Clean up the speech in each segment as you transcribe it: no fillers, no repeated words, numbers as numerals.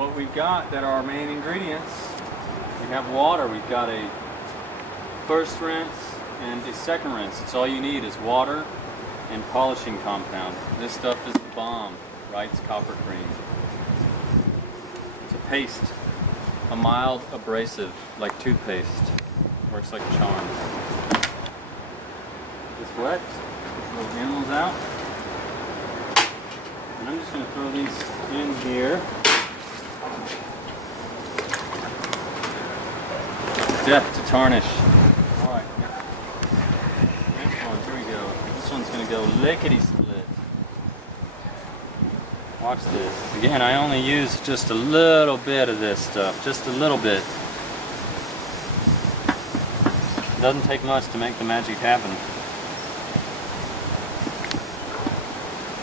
what we've got that are our main ingredients. We have water. We've got a first rinse and a second rinse. It's all you need is water and polishing compound. This stuff is the bomb. Wright's Copper Cream. It's a paste, a mild abrasive, like toothpaste. Works like a charm. It's wet. Little animals out. And I'm just going to throw these in here. Death to tarnish. Alright. Next one, here we go. This one's going to go lickety-split. Watch this. Again, I only use just a little bit of this stuff. Just a little bit. It doesn't take much to make the magic happen.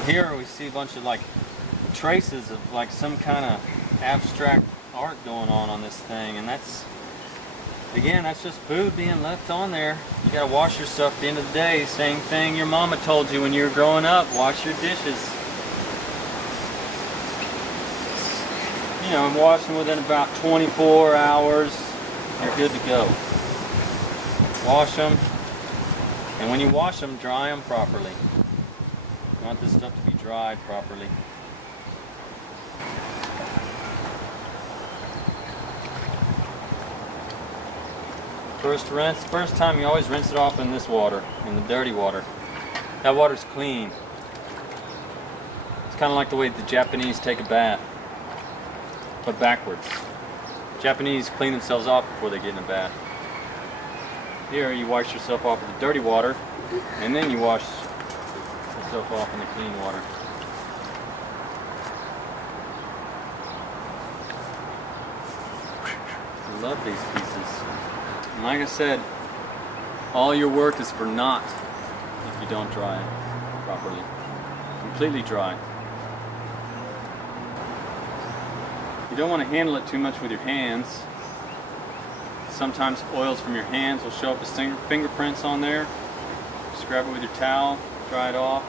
Here we see a bunch of like traces of like some kind of abstract art going on this thing, and that's, again, that's just food being left on there. You gotta wash your stuff at the end of the day. Same thing your mama told you when you were growing up. Wash your dishes. You know, wash them within about 24 hours. You're good to go. Wash them, and when you wash them, dry them properly. You want this stuff to be dried properly. First rinse, first time you always rinse it off in this water, in the dirty water. That water's clean. It's kind of like the way the Japanese take a bath, but backwards. Japanese clean themselves off before they get in a bath. Here you wash yourself off with the dirty water, and then you wash yourself off in the clean water. I love these pieces. And like I said, all your work is for naught if you don't dry it properly. Completely dry. You don't want to handle it too much with your hands. Sometimes oils from your hands will show up as fingerprints on there. Just grab it with your towel, dry it off.